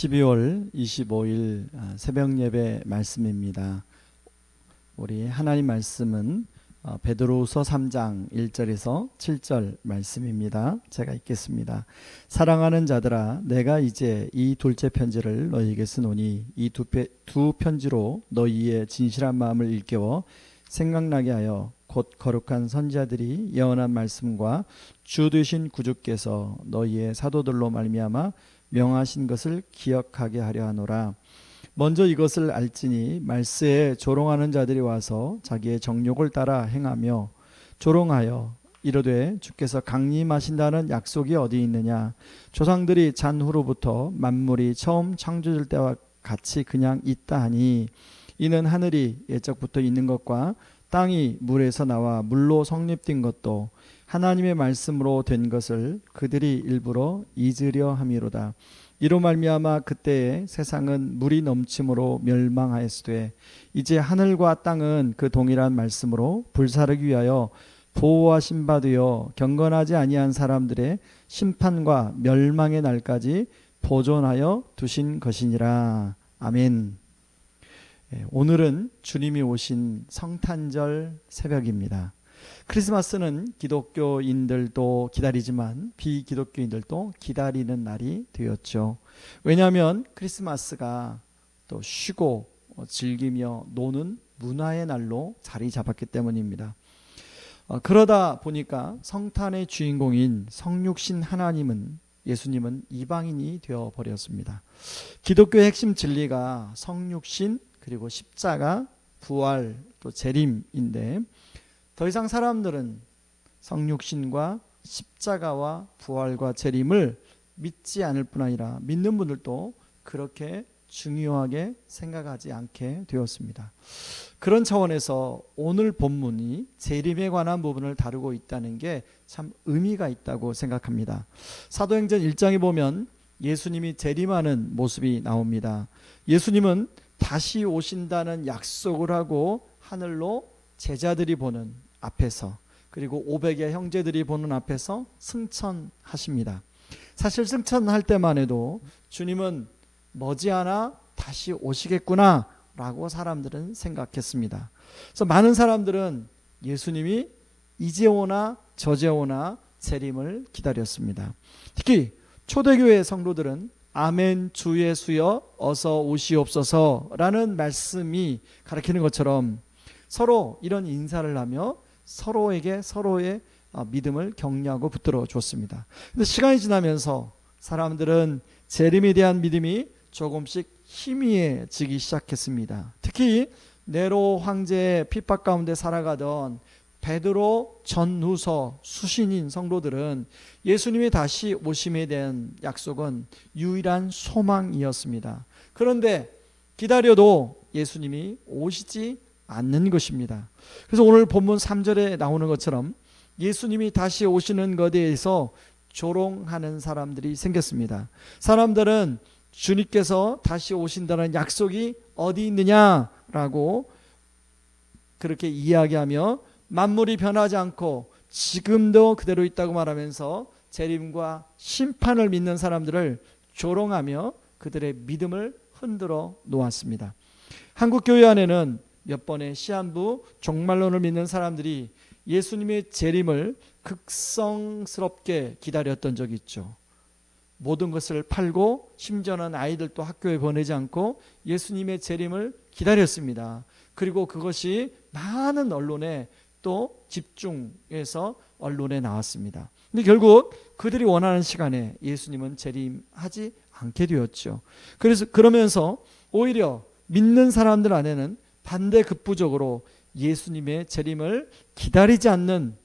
12월 25일 새벽 예배 말씀입니다. 우리 하나님 말씀은 베드로후서 3장 1절에서 7절 말씀입니다. 제가 읽겠습니다. 사랑하는 자들아, 내가 이제 이 둘째 편지를 너희에게 쓰노니 이 두 편지로 너희의 진실한 마음을 일깨워 생각나게 하여 곧 거룩한 선지자들이 예언한 말씀과 주 되신 구주께서 너희의 사도들로 말미암아 명하신 것을 기억하게 하려 하노라. 먼저 이것을 알지니 말세에 조롱하는 자들이 와서 자기의 정욕을 따라 행하며 조롱하여 이르되 주께서 강림하신다는 약속이 어디 있느냐. 조상들이 잔 후로부터 만물이 처음 창조될 때와 같이 그냥 있다 하니 이는 하늘이 예적부터 있는 것과 땅이 물에서 나와 물로 성립된 것도 하나님의 말씀으로 된 것을 그들이 일부러 잊으려 함이로다. 이로 말미암아 그때에 세상은 물이 넘침으로 멸망하였으되 이제 하늘과 땅은 그 동일한 말씀으로 불사르기 위하여 보호하신 바 되어 경건하지 아니한 사람들의 심판과 멸망의 날까지 보존하여 두신 것이니라. 아멘. 오늘은 주님이 오신 성탄절 새벽입니다. 크리스마스는 기독교인들도 기다리지만 비기독교인들도 기다리는 날이 되었죠. 왜냐하면 크리스마스가 또 쉬고 즐기며 노는 문화의 날로 자리 잡았기 때문입니다. 그러다 보니까 성탄의 주인공인 성육신 하나님은 예수님은 이방인이 되어버렸습니다. 기독교의 핵심 진리가 성육신 그리고 십자가, 부활, 또 재림인데 더 이상 사람들은 성육신과 십자가와 부활과 재림을 믿지 않을 뿐 아니라 믿는 분들도 그렇게 중요하게 생각하지 않게 되었습니다. 그런 차원에서 오늘 본문이 재림에 관한 부분을 다루고 있다는 게 참 의미가 있다고 생각합니다. 사도행전 1장에 보면 예수님이 재림하는 모습이 나옵니다. 예수님은 다시 오신다는 약속을 하고 하늘로 제자들이 보는 앞에서 그리고 500의 형제들이 보는 앞에서 승천하십니다. 사실 승천할 때만 해도 주님은 머지않아 다시 오시겠구나 라고 사람들은 생각했습니다. 그래서 많은 사람들은 예수님이 이제 오나 저제 오나 재림을 기다렸습니다. 특히 초대교회 성도들은 아멘 주 예수여 어서 오시옵소서라는 말씀이 가리키는 것처럼 서로 이런 인사를 하며 서로에게 서로의 믿음을 격려하고 붙들어 줬습니다. 근데 시간이 지나면서 사람들은 재림에 대한 믿음이 조금씩 희미해지기 시작했습니다. 특히 네로 황제의 핍박 가운데 살아가던 베드로 전후서 수신인 성도들은 예수님의 다시 오심에 대한 약속은 유일한 소망이었습니다. 그런데 기다려도 예수님이 오시지 않는 것입니다. 그래서 오늘 본문 3절에 나오는 것처럼 예수님이 다시 오시는 것에 대해서 조롱하는 사람들이 생겼습니다. 사람들은 주님께서 다시 오신다는 약속이 어디 있느냐라고 그렇게 이야기하며 만물이 변하지 않고 지금도 그대로 있다고 말하면서 재림과 심판을 믿는 사람들을 조롱하며 그들의 믿음을 흔들어 놓았습니다. 한국 교회 안에는 몇 번의 시한부 종말론을 믿는 사람들이 예수님의 재림을 극성스럽게 기다렸던 적이 있죠. 모든 것을 팔고 심지어는 아이들도 학교에 보내지 않고 예수님의 재림을 기다렸습니다. 그리고 그것이 많은 언론에 또 집중해서 언론에 나왔습니다. 근데 결국 그들이 원하는 시간에 예수님은 재림하지 않게 되었죠. 그러면서 오히려 믿는 사람들 안에는 반대급부적으로 예수님의 재림을 기다리지 않는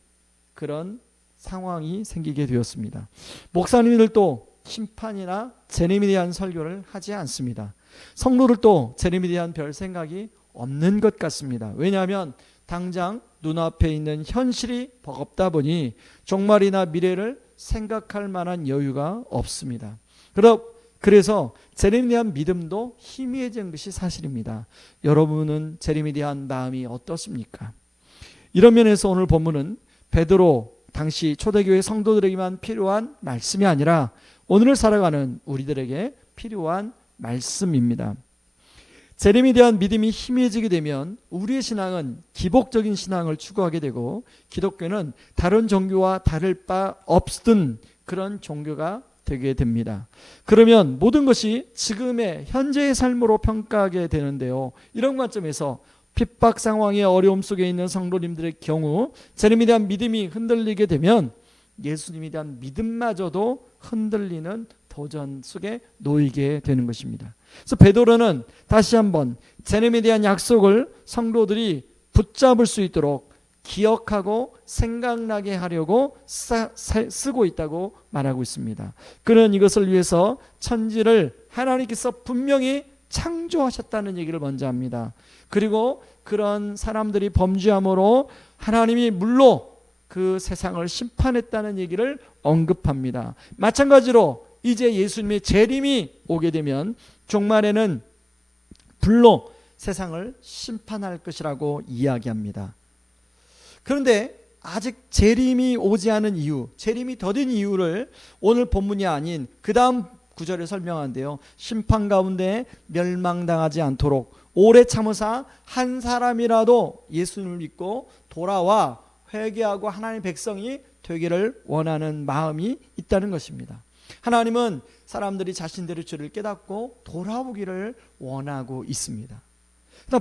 그런 상황이 생기게 되었습니다. 목사님들도 심판이나 재림에 대한 설교를 하지 않습니다. 성도들도 재림에 대한 별 생각이 없는 것 같습니다. 왜냐하면 당장 눈앞에 있는 현실이 버겁다 보니 종말이나 미래를 생각할 만한 여유가 없습니다. 그래서 재림에 대한 믿음도 희미해진 것이 사실입니다. 여러분은 재림에 대한 마음이 어떻습니까? 이런 면에서 오늘 본문은 베드로 당시 초대교회 성도들에게만 필요한 말씀이 아니라 오늘을 살아가는 우리들에게 필요한 말씀입니다. 재림에 대한 믿음이 희미해지게 되면 우리의 신앙은 기복적인 신앙을 추구하게 되고 기독교는 다른 종교와 다를 바 없던 그런 종교가 되게 됩니다. 그러면 모든 것이 지금의 현재의 삶으로 평가하게 되는데요. 이런 관점에서 핍박 상황의 어려움 속에 있는 성도님들의 경우 재림에 대한 믿음이 흔들리게 되면 예수님에 대한 믿음마저도 흔들리는 도전 속에 놓이게 되는 것입니다. 그래서 베드로는 다시 한번 재림에 대한 약속을 성도들이 붙잡을 수 있도록 기억하고 생각나게 하려고 쓰고 있다고 말하고 있습니다. 그는 이것을 위해서 천지를 하나님께서 분명히 창조하셨다는 얘기를 먼저 합니다. 그리고 그런 사람들이 범죄함으로 하나님이 물로 그 세상을 심판했다는 얘기를 언급합니다. 마찬가지로 이제 예수님의 재림이 오게 되면 종말에는 불로 세상을 심판할 것이라고 이야기합니다. 그런데 아직 재림이 오지 않은 이유, 재림이 더딘 이유를 오늘 본문이 아닌 그 다음 구절에 설명하는데요. 심판 가운데 멸망당하지 않도록 오래 참으사 한 사람이라도 예수님을 믿고 돌아와 회개하고 하나님의 백성이 되기를 원하는 마음이 있다는 것입니다. 하나님은 사람들이 자신들의 죄를 깨닫고 돌아오기를 원하고 있습니다.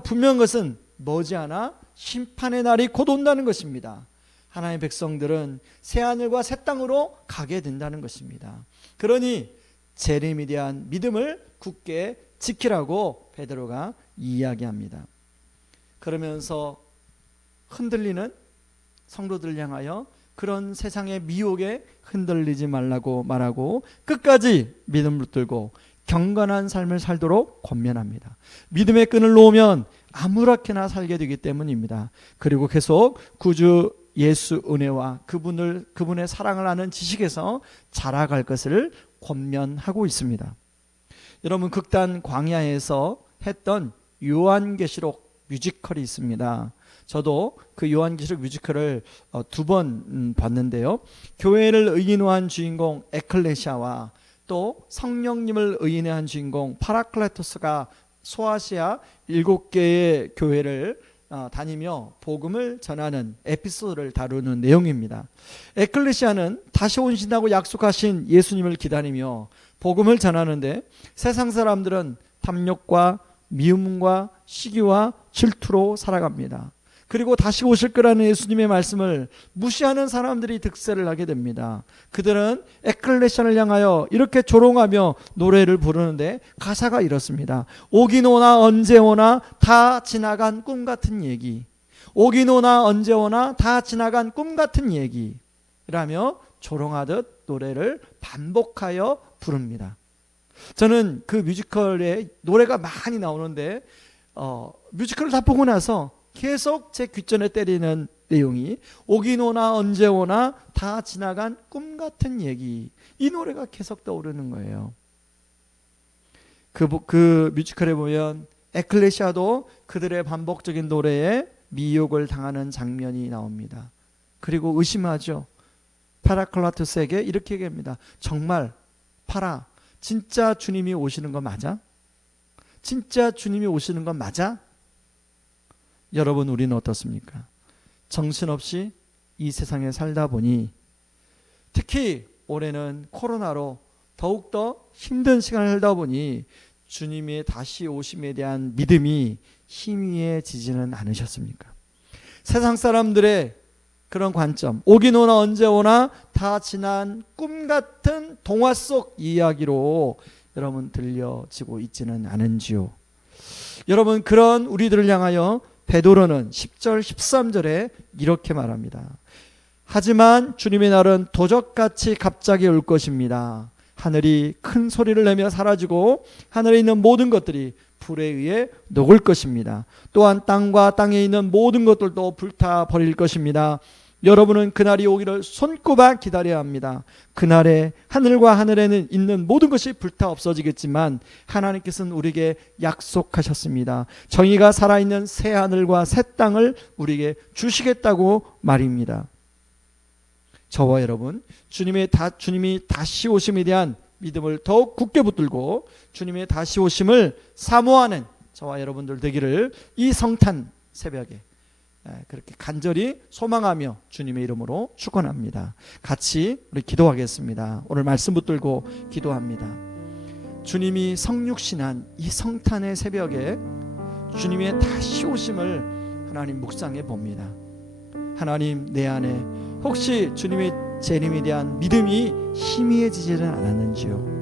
분명한 것은 머지않아 심판의 날이 곧 온다는 것입니다. 하나님의 백성들은 새하늘과 새 땅으로 가게 된다는 것입니다. 그러니 재림에 대한 믿음을 굳게 지키라고 베드로가 이야기합니다. 그러면서 흔들리는 성도들을 향하여 그런 세상의 미혹에 흔들리지 말라고 말하고 끝까지 믿음을 붙들고 경건한 삶을 살도록 권면합니다. 믿음의 끈을 놓으면 아무렇게나 살게 되기 때문입니다. 그리고 계속 구주 예수 은혜와 그분의 사랑을 아는 지식에서 자라갈 것을 권면하고 있습니다. 여러분, 극단 광야에서 했던 요한계시록 뮤지컬이 있습니다. 저도 그 요한계시록 뮤지컬을 2번 봤는데요. 교회를 의인화한 주인공 에클레시아와 또 성령님을 의인화한 주인공 파라클레토스가 소아시아 7개의 교회를 다니며 복음을 전하는 에피소드를 다루는 내용입니다. 에클레시아는 다시 오신다고 약속하신 예수님을 기다리며 복음을 전하는데 세상 사람들은 탐욕과 미움과 시기와 질투로 살아갑니다. 그리고 다시 오실 거라는 예수님의 말씀을 무시하는 사람들이 득세를 하게 됩니다. 그들은 에클레시아를 향하여 이렇게 조롱하며 노래를 부르는데 가사가 이렇습니다. 오긴 오나 언제 오나 다 지나간 꿈 같은 얘기. 오긴 오나 언제 오나 다 지나간 꿈 같은 얘기라며 조롱하듯 노래를 반복하여 부릅니다. 저는 그 뮤지컬에 노래가 많이 나오는데 뮤지컬을 다 보고 나서 계속 제 귓전에 때리는 내용이 오긴 오나 언제 오나 다 지나간 꿈 같은 얘기, 이 노래가 계속 떠오르는 거예요. 그 뮤지컬에 보면 에클레시아도 그들의 반복적인 노래에 미혹을 당하는 장면이 나옵니다. 그리고 의심하죠. 파라클라토스에게 이렇게 얘기합니다. 정말 파라, 진짜 주님이 오시는 거 맞아? 진짜 주님이 오시는 건 맞아? 여러분, 우리는 어떻습니까? 정신없이 이 세상에 살다 보니 특히 올해는 코로나로 더욱더 힘든 시간을 살다 보니 주님의 다시 오심에 대한 믿음이 희미해지지는 않으셨습니까? 세상 사람들의 그런 관점, 오긴 오나 언제 오나 다 지난 꿈 같은 동화 속 이야기로 여러분 들려지고 있지는 않은지요? 여러분, 그런 우리들을 향하여 베드로는 10절 13절에 이렇게 말합니다. 하지만 주님의 날은 도적같이 갑자기 올 것입니다. 하늘이 큰 소리를 내며 사라지고 하늘에 있는 모든 것들이 불에 의해 녹을 것입니다. 또한 땅과 땅에 있는 모든 것들도 불타 버릴 것입니다. 여러분은 그날이 오기를 손꼽아 기다려야 합니다. 그날에 하늘과 하늘에는 있는 모든 것이 불타 없어지겠지만 하나님께서는 우리에게 약속하셨습니다. 정의가 살아있는 새 하늘과 새 땅을 우리에게 주시겠다고 말입니다. 저와 여러분, 주님이 다시 오심에 대한 믿음을 더욱 굳게 붙들고 주님의 다시 오심을 사모하는 저와 여러분들 되기를 이 성탄 새벽에 그렇게 간절히 소망하며 주님의 이름으로 축원합니다. 같이 우리 기도하겠습니다. 오늘 말씀 붙들고 기도합니다. 주님이 성육신한 이 성탄의 새벽에 주님의 다시 오심을 하나님 묵상해 봅니다. 하나님, 내 안에 혹시 주님의 재림에 대한 믿음이 희미해지지는 않았는지요?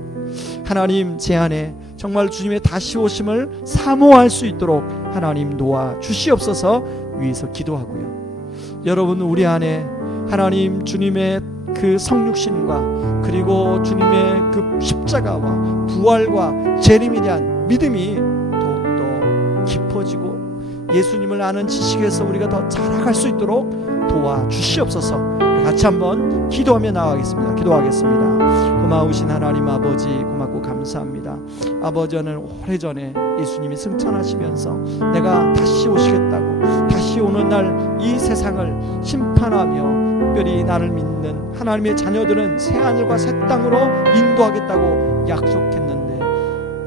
하나님, 제 안에 정말 주님의 다시 오심을 사모할 수 있도록 하나님 도와 주시옵소서 위에서 기도하고요. 여러분, 우리 안에 하나님 주님의 그 성육신과 그리고 주님의 그 십자가와 부활과 재림에 대한 믿음이 더욱더 깊어지고 예수님을 아는 지식에서 우리가 더 자라갈 수 있도록 도와 주시옵소서. 같이 한번 기도하며 나가겠습니다. 기도하겠습니다. 고마우신 하나님 아버지, 고맙고 감사합니다. 아버지는 오래전에 예수님이 승천하시면서 내가 다시 오시겠다고, 다시 오는 날 이 세상을 심판하며 특별히 나를 믿는 하나님의 자녀들은 새하늘과 새 땅으로 인도하겠다고 약속했는데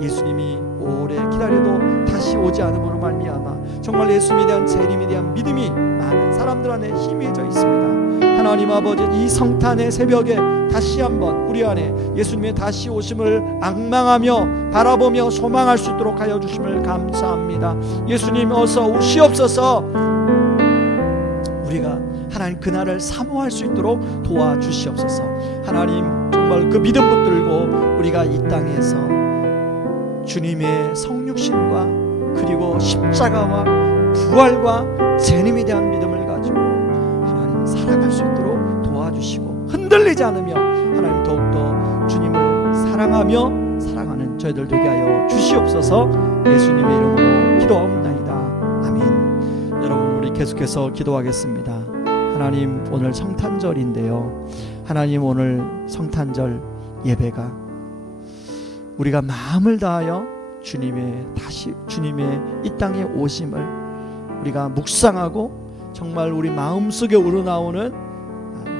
예수님이 오래 기다려도 다시 오지 않음으로 말미암아 정말 예수님에 대한 재림에 대한 믿음이 많은 사람들 안에 희미해져 있습니다. 하나님 아버지, 이 성탄의 새벽에 다시 한번 우리 안에 예수님의 다시 오심을 앙망하며 바라보며 소망할 수 있도록 하여 주심을 감사합니다. 예수님 어서 오시옵소서. 우리가 하나님 그날을 사모할 수 있도록 도와주시옵소서. 하나님, 정말 그 믿음 붙들고 우리가 이 땅에서 주님의 성육신과 그리고 십자가와 부활과 재림에 대한 믿음을 가지고 하나님 살아갈 수 있도록 도와주시고 흔들리지 않으며 하나님 더욱더 주님을 사랑하며 살아가는 저희들 되게 하여 주시옵소서. 예수님의 이름으로 기도합나이다. 아멘. 여러분, 우리 계속해서 기도하겠습니다. 하나님, 오늘 성탄절인데요, 하나님 오늘 성탄절 예배가 우리가 마음을 다하여 주님의 이 땅에 오심을 우리가 묵상하고 정말 우리 마음속에 우러나오는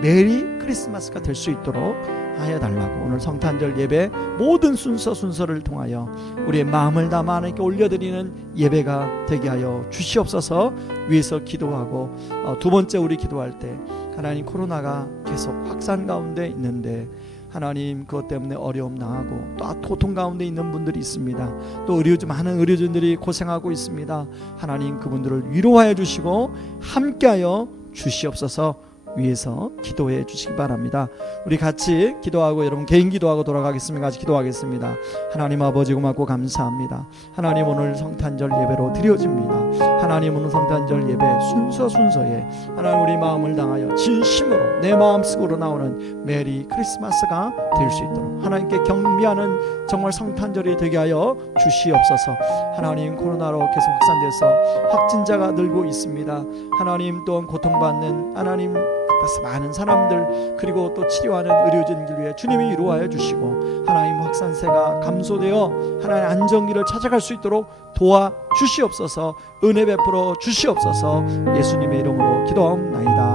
메리 크리스마스가 될 수 있도록 하여 달라고 오늘 성탄절 예배 모든 순서를 통하여 우리의 마음을 담아 하나님께 올려드리는 예배가 되게 하여 주시옵소서. 위에서 기도하고 두 번째 우리 기도할 때 하나님, 코로나가 계속 확산 가운데 있는데 하나님 그것 때문에 어려움 당하고 또 고통 가운데 있는 분들이 있습니다. 또 많은 의료진들이 고생하고 있습니다. 하나님 그분들을 위로하여 주시고 함께하여 주시옵소서. 위에서 기도해 주시기 바랍니다. 우리 같이 기도하고 여러분 개인 기도하고 돌아가겠습니다. 같이 기도하겠습니다. 하나님 아버지, 고맙고 감사합니다. 하나님, 오늘 성탄절 예배로 드려집니다. 하나님, 오늘 성탄절 예배 순서에 하나님 우리 마음을 당하여 진심으로 내 마음속으로 나오는 메리 크리스마스가 될 수 있도록 하나님께 경배하는 정말 성탄절이 되게 하여 주시옵소서. 하나님, 코로나로 계속 확산돼서 확진자가 늘고 있습니다. 하나님, 또한 고통받는 하나님 많은 사람들 그리고 또 치료하는 의료진들 위해 주님이 위로하여 주시고 하나님 확산세가 감소되어 하나님 안정기를 찾아갈 수 있도록 도와 주시옵소서. 은혜 베풀어 주시옵소서. 예수님의 이름으로 기도하옵나이다.